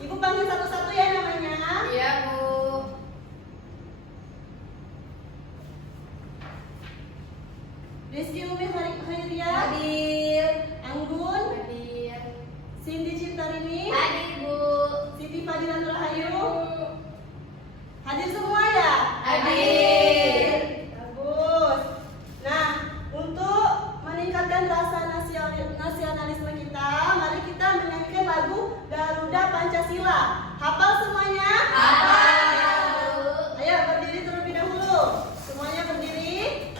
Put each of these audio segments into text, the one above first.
Ibu panggil satu-satu ya namanya. Iya, Bu. Rizky Umi Khairia. Hadir. Anggun. Hadir. Cindy Cintarini. Hadir, Bu. Siti Fadilatul Hayu. Hadir semua ya? Hadir. Bagus. Nah, untuk meningkatkan rasa nasionalisme kita, mari kita menyanyikan lagu Garuda Pancasila. Hafal semuanya? Hafal. Ayo berdiri terlebih dahulu. Semuanya berdiri.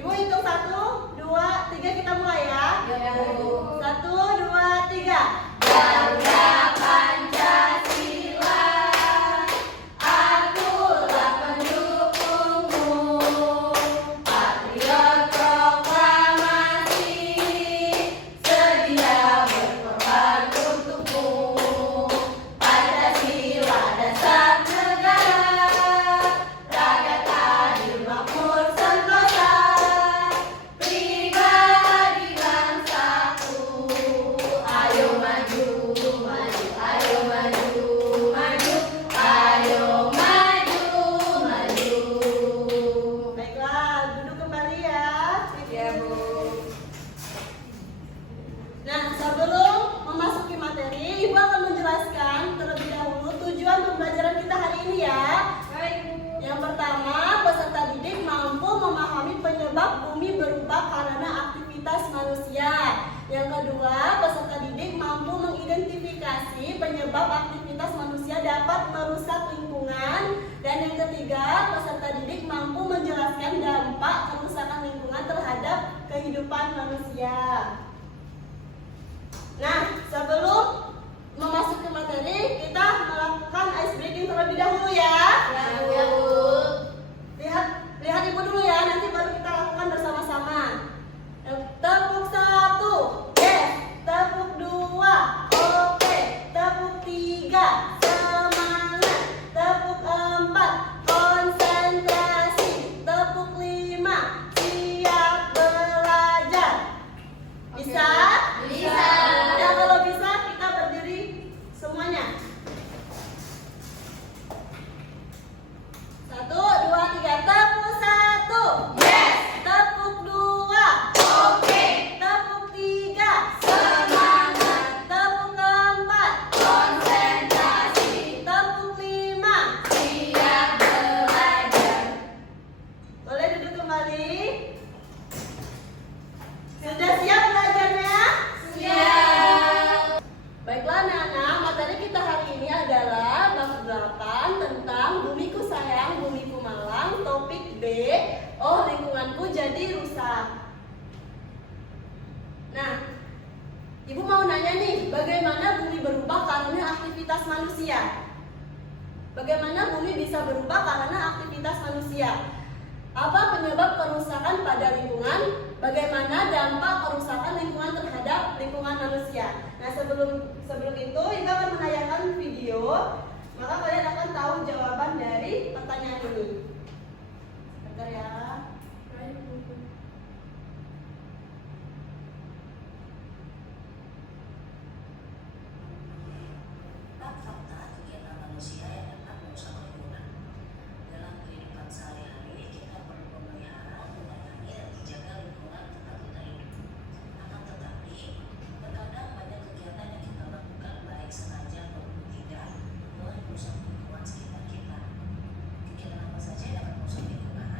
Ibu hitung 1, 2, 3 kita mulai ya. Ya, Bu. 1, 2, 3. Garuda Pancasila, akulah pendukungmu, patriot proklamasi, sedia berkorban untukmu. Pancasila dasar negara, rakyat adil makmur sentosa, pribadi bangsaku. Ayo maju, maju, ayo maju, maju, ayo maju, maju. Baiklah, duduk kembali ya. Ya, Bu. Nah, sebelum memasuki materi, Ibu akan menjelaskan terlebih dahulu tujuan pembelajaran kita hari ini ya. Baik, Bu. Yang pertama, peserta didik mampu memahami penyebab bumi berubah karena aktivitas manusia. Yang kedua, peserta didik mampu mengidentifikasi penyebab aktivitas manusia dapat merusak lingkungan. Dan yang ketiga, peserta didik mampu menjelaskan dampak kerusakan lingkungan terhadap kehidupan manusia. Nah, sebelum memasuki materi, kita melakukan ice breaking terlebih dahulu ya. Ya, Bu. Lihat Ibu dulu ya, nanti baru kita lakukan bersama-sama. Tepuk 1, yes. Tepuk 2, oke. Tepuk 3, semangat. Tepuk 4, konsentrasi. Tepuk 5, siap belajar. Bisa? Bisa. Ya, kalau bisa kita berdiri semuanya. 1, 2, 3. Tepuk 1. Yes. Tepuk 2. Oke. Tepuk 3. Semangat. Tepuk 4. Konsentrasi. Tepuk 5. Siap belajar. Boleh duduk kembali. Sudah siap belajarnya? Siap. Baiklah anak-anak, materi kita hari ini adalah bab 8 tentang Bumiku Sayang, Bumiku Malang. Topik B, oh lingkunganku jadi rusak. Nah, Ibu mau nanya nih, bagaimana bumi berubah karena aktivitas manusia? Bagaimana bumi bisa berubah karena aktivitas manusia? Apa penyebab kerusakan pada lingkungan? Bagaimana dampak kerusakan lingkungan terhadap lingkungan manusia? Nah, sebelum itu, Ibu akan menayangkan video, maka kalian akan tahu jawaban dari pertanyaan ini. Bentar ya. Fakta kegiatan manusia yang dapat merusak lingkungan. Dalam kehidupan sehari-hari, kita perlu memelihara, menyayangi, dan menjaga lingkungan tempat kita hidup. Akan tetapi, terkadang banyak kegiatan yang kita lakukan baik sengaja maupun tidak mulai merusak lingkungan sekitar kita. Kegiatan apa saja yang dapat merusak lingkungan?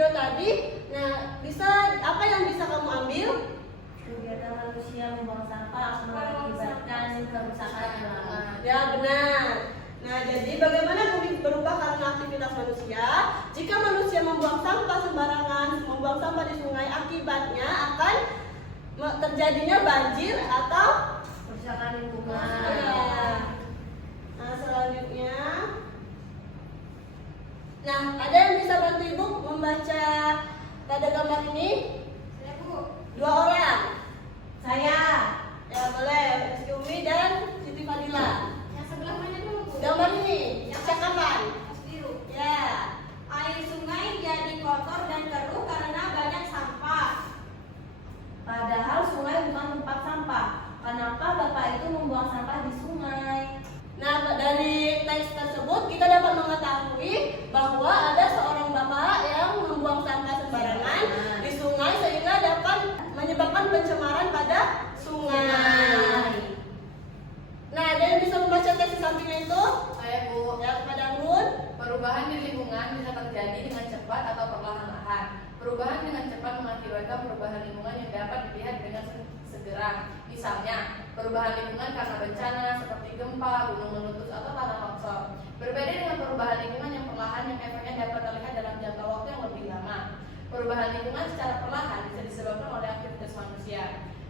video tadi. Nah, apa yang bisa kamu ambil? Kegiatan manusia membuang sampah mengakibatkan kerusakan lingkungan. Ya, benar. Nah, jadi bagaimana bumi berubah karena aktivitas manusia? Jika manusia membuang sampah sembarangan, membuang sampah di sungai, akibatnya akan terjadinya banjir atau Kerusakan lingkungan. ya. Nah, selanjutnya, nah, ada yang bisa bantu ibu membaca pada gambar ini? Saya Bu. 2 orang. Saya. Ya, boleh. Rizky Umi dan Siti Fadila. Yang sebelah mana dulu Bu? Gambar ini, cakapan. Yang biru. Ya. Air sungai jadi kotor dan keruh karena banyak sampah. Padahal sungai bukan tempat sampah. Kenapa Bapak itu membuang sampah di sungai? Nah, dari teks tersebut kita dapat mengetahui bahwa ada seorang bapak yang membuang sampah sembarangan di sungai sehingga dapat menyebabkan pencemaran pada sungai. Nah, ada yang bisa membaca teks di sampingnya itu? Saya Bu, Ya, kepada Anggun. perubahan di lingkungan bisa terjadi dengan cepat atau perlahan-lahan. Perubahan dengan cepat mengakibatkan perubahan lingkungan yang dapat dilihat dengan segera. Misalnya, perubahan lingkungan karena bencana seperti gempa, gunung meletus, atau tanah longsor. Berbeda dengan perubahan lingkungan yang perlahan yang efeknya dapat terlihat dalam jangka waktu yang lebih lama. Perubahan lingkungan secara perlahan bisa disebabkan oleh aktivitas manusia.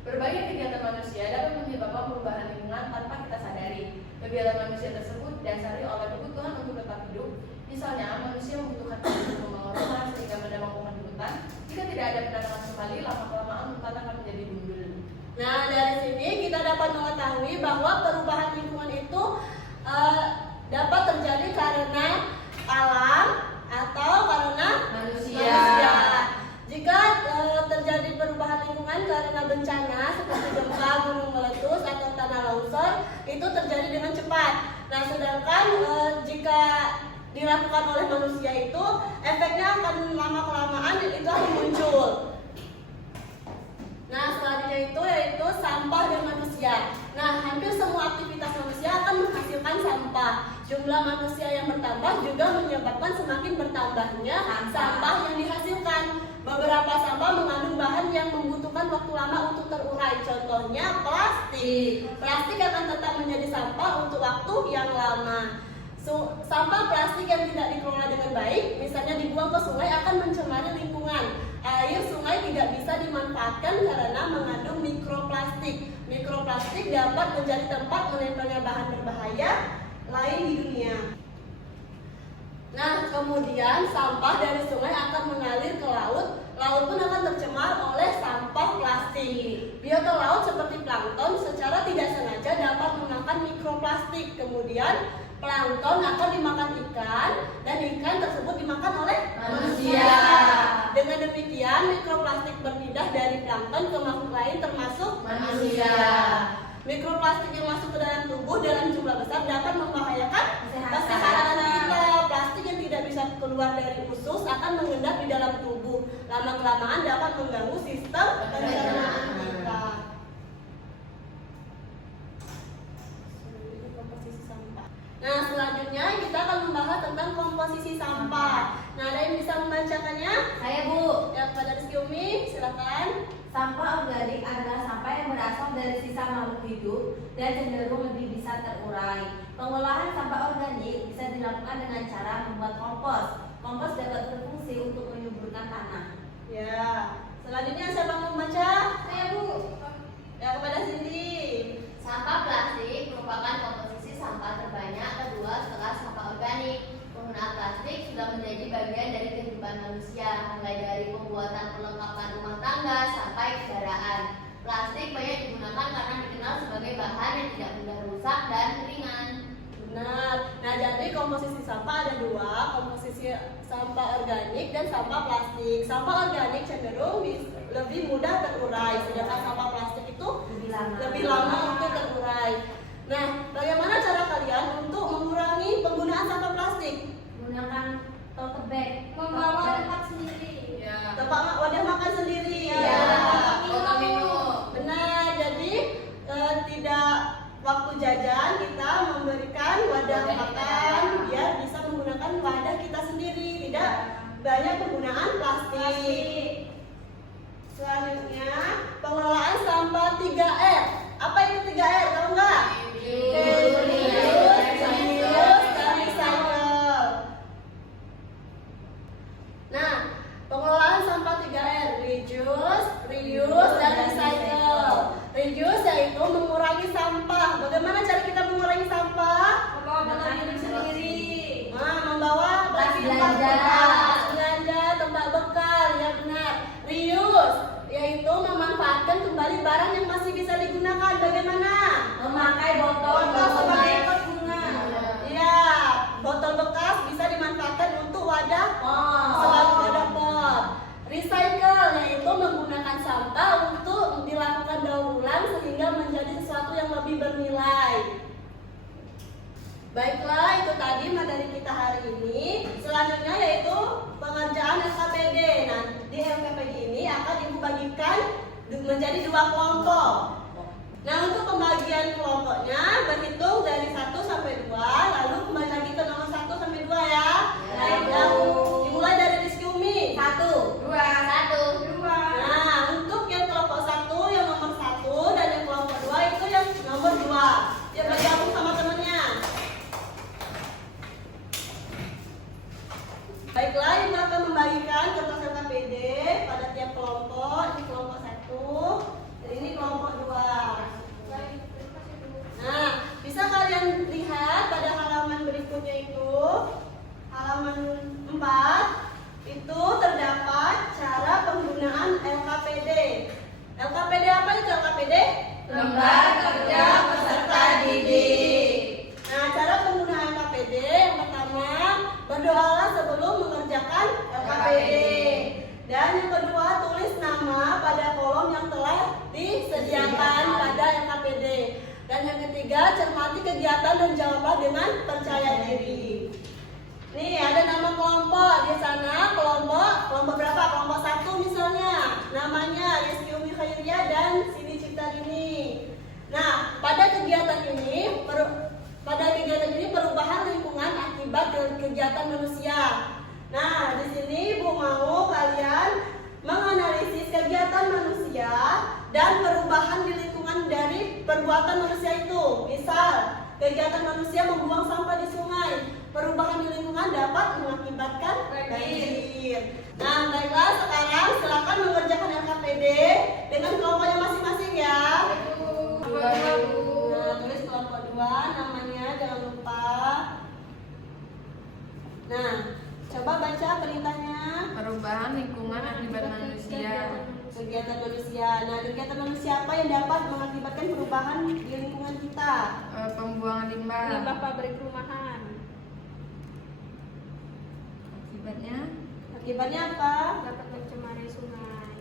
Berbagai kegiatan manusia dapat menyebabkan perubahan lingkungan tanpa kita sadari. Kegiatan manusia tersebut didasari oleh kebutuhan untuk tetap hidup. Misalnya, manusia membutuhkan untuk membangun rumah sehingga menambang pohon di hutan. Jika tidak ada penanaman kembali, lama-kelamaan hutan akan menjadi gundul. Nah, dari sini kita dapat mengetahui bahwa perubahan lingkungan itu dapat terjadi karena alam atau karena Manusia. Jika terjadi perubahan lingkungan karena bencana seperti gempa, gunung meletus, atau tanah longsor, itu terjadi dengan cepat. Nah, sedangkan jika dilakukan oleh manusia itu, efeknya akan lama-kelamaan itu akan muncul. Nah, selanjutnya itu yaitu sampah dan manusia. Nah, hampir semua aktivitas manusia akan menghasilkan sampah. Jumlah manusia yang bertambah juga menyebabkan semakin bertambahnya sampah yang dihasilkan. Beberapa sampah mengandung bahan yang membutuhkan waktu lama untuk terurai. Contohnya plastik. Plastik akan tetap menjadi sampah untuk waktu yang lama. Sampah plastik yang tidak dikelola dengan baik, misalnya dibuang ke sungai, akan mencemari lingkungan. Air sungai tidak bisa dimanfaatkan karena mengandung mikroplastik. Mikroplastik dapat menjadi tempat menempelnya bahan berbahaya lain di dunia. Nah, kemudian sampah dari sungai akan mengalir ke laut. Laut pun akan tercemar oleh sampah plastik. Biota laut seperti plankton secara tidak sengaja dapat memakan mikroplastik. Kemudian plankton akan dimakan ikan dan ikan tersebut dimakan oleh Manusia. Dengan demikian mikroplastik berpindah dari plankton ke makhluk lain termasuk Manusia. Mikroplastik yang masuk ke dalam tubuh dalam jumlah besar dapat membahayakan Kesehatan. kesehatan kita. Plastik yang tidak bisa keluar dari usus akan mengendap di dalam tubuh. Lama-kelamaan dapat mengganggu sistem pencernaan kita. Komposisi sampah. Nah, selanjutnya kita akan membahas tentang komposisi sampah. Nah, ada yang bisa membacakannya? Saya Bu. Ya, kepada Rizky Umi, silakan. Sampah organik adalah sampah yang berasal dari sisa makhluk hidup dan cenderung lebih bisa terurai. Pengolahan sampah organik bisa dilakukan dengan cara membuat kompos. Kompos dapat berfungsi untuk menyuburkan tanah. Ya, selanjutnya siapa yang mau membaca? Saya Bu. Ya, kepada Cindy. Sampah plastik merupakan komposisi sampah terbanyak kedua setelah sampah organik. Penggunaan plastik sudah menjadi bagian dari kehidupan manusia, mulai dari pembuatan perlengkapan rumah tangga sampai kendaraan. Plastik banyak digunakan karena dikenal sebagai bahan yang tidak mudah rusak dan ringan. Benar. Nah, jadi komposisi sampah ada dua, komposisi sampah organik dan sampah plastik. Sampah organik cenderung lebih mudah terurai, sedangkan sampah plastik itu lebih lama untuk terurai. Nah, bagaimana cara kalian untuk mengurangi penggunaan sampah plastik? Menggunakan tote bag. Membawa tempat sendiri. Ya. Tempat wadah makan sendiri. Ya. Botol minum. Benar. Jadi tidak waktu jajan kita memberikan wadah Wadah makan kita. biar bisa menggunakan wadah kita sendiri, tidak banyak penggunaan plastik. Selanjutnya, pengelolaan sampah 3R. Apa itu 3R? Tahu nggak? Reduce, dan recycle. Nah, pengelolaan sampah 3R, reduce, reuse, dan recycle. Reduce yaitu mengurangi sampah. Bagaimana cara kita mengurangi sampah? Membawa diri sendiri. Membawa belanja, tempat bekal, ya benar. Reuse yaitu memanfaatkan kembali barang yang masih bisa digunakan. Bagaimana? Memakai botol sebagai bekas guna. Iya, botol bekas bisa dimanfaatkan untuk wadah Oh. sebagai wadah pot. Recycle yaitu menggunakan sampah untuk dilakukan daur ulang sehingga menjadi sesuatu yang lebih bernilai. Baiklah, itu tadi materi kita hari ini. Selanjutnya yaitu pengerjaan LKPD. Nah, di LKPD ini akan Ibu bagikan menjadi 2 kelompok. Nah, untuk pembagian kelompoknya berhitung dari 1 sampai 2, lalu kembali lagi ke nomor 1 sampai 2 ya. Baiklah, dimulai dari Rizky Umi. 1, 2, 1, 2. Nah, untuk yang kelompok 1 yang nomor 1 dan yang kelompok 2 itu yang nomor 2. Dia bergabung sama temannya. Baiklah, Ibu akan membagikan kertas LKPD pada tiap kelompok. Ini kelompok 1, dan ini kelompok 2. Nah, bisa kalian lihat pada halaman berikutnya itu, halaman 4, itu terdapat cara penggunaan LKPD. LKPD apa itu LKPD? Lembar Kerja Peserta Didik. Nah, cara penggunaan LKPD yang pertama, berdoalah sebelum mengerjakan LKPD. Dan yang kedua, tulis nama pada kolom yang telah disediakan pada LKPD. Dan yang ketiga, cermati kegiatan dan jawablah dengan percaya diri. Nih, ada nama kelompok di sana. Kelompok berapa? Kelompok 1 misalnya. Namanya Rizky Umi Khairia dan Sini Ciptarini. Nah, pada kegiatan ini perubahan lingkungan akibat kegiatan manusia. Nah, di sini Ibu mau kalian menganalisis kegiatan manusia dan perubahan di lingkungan dari perbuatan manusia itu. Misal, kegiatan manusia membuang sampah di sungai. Perubahan di lingkungan dapat mengakibatkan banjir. Nah, baiklah, sekarang silakan mengerjakan LKPD dengan kelompoknya masing-masing ya. Nah, tulis kelompok 2 namanya, jangan lupa. Nah, coba baca perintahnya. Perubahan lingkungan akibat manusia. Kegiatan manusia. Nah, kegiatan manusia apa yang dapat mengakibatkan perubahan di lingkungan kita? Pembuangan limbah. pabrik rumahan. Akibatnya apa? Dapat mencemari sungai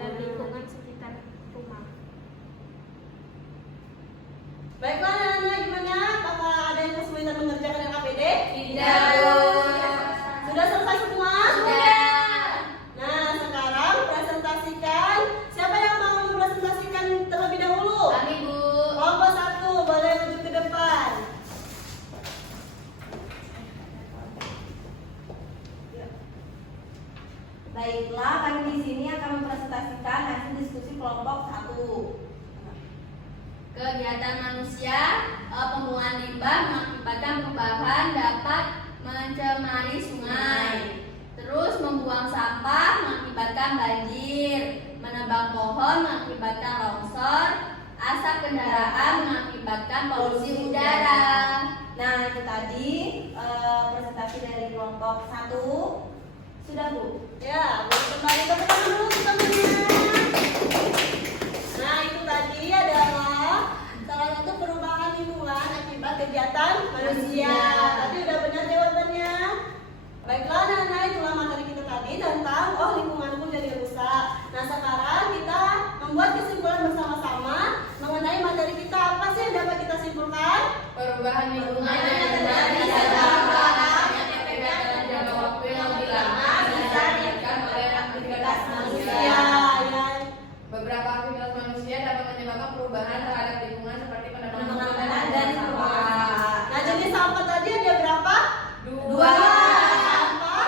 dan Nah. lingkungan sekitar rumah. Baiklah, Nana, gimana? Apakah ada yang kesulitan mengerjakan LKPD? Tidak. Sudah selesai semua? Sudah. Nah, sekarang presentasikan. Siapa yang mau mempresentasikan terlebih dahulu? Kami, Bu. Kelompok 1 boleh maju ke depan. Baiklah, kami di sini akan mempresentasikan hasil diskusi kelompok 1. Kegiatan manusia, pembuangan limbah mengakibatkan perubahan dapat mencemari sungai. Terus membuang sampah mengakibatkan banjir, menebang pohon mengakibatkan longsor, asap kendaraan mengakibatkan polusi udara. Nah, itu tadi presentasi dari kelompok 1. Sudah, Bu? Ya, boleh kembali ke depan dulu teman-teman. Nah, itu tadi adalah salah satu perubahan lingkungan akibat kegiatan manusia. Tadi udah benar jawabannya. Baiklah, Nana, itulah materi kita tadi tentang lingkunganku jadi rusak. Nah, sekarang kita membuat kesimpulan bersama-sama mengenai materi kita. Apa sih yang dapat kita simpulkan? Perubahan lingkungan Hubungannya yang terjadi terjadi dalam dalam kegiatan dalam jangka waktu yang lebih lama bisa dilakukan oleh aktivitas manusia. Ya. Beberapa aktivitas manusia dapat menyebabkan perubahan terhadap lingkungan seperti Penanaman dan sampah. Nah, jenis sampah tadi ada berapa? 2. Sampah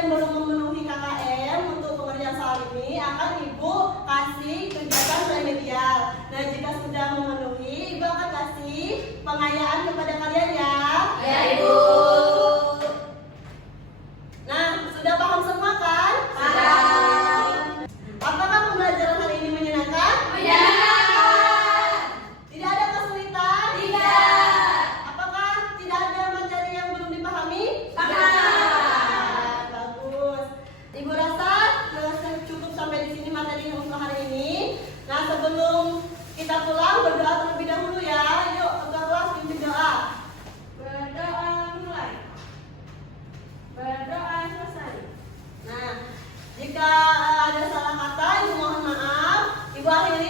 kalian belum memenuhi KKM untuk pengerjaan soal ini, akan Ibu kasih kegiatan remedial. Nah, jika sudah memenuhi, Ibu akan kasih pengayaan kepada kalian ya. Ya, Ibu. Nah, sudah paham semua kan? Sudah. Apakah pembelajaran hari ini menyenangkan? Menyenangkan. Tidak ada kesulitan? Tidak. Apakah tidak ada materi yang belum dipahami? Paham. Bagus. Ibu rasa cukup sampai di sini materi untuk hari ini. Nah, sebelum kita pulang berdoa terlebih dahulu ya. Yuk, ketua kelas pimpin doa. Berdoa mulai. Berdoa selesai. Nah, jika ada salah kata, Ibu mohon maaf. Ibu akhiri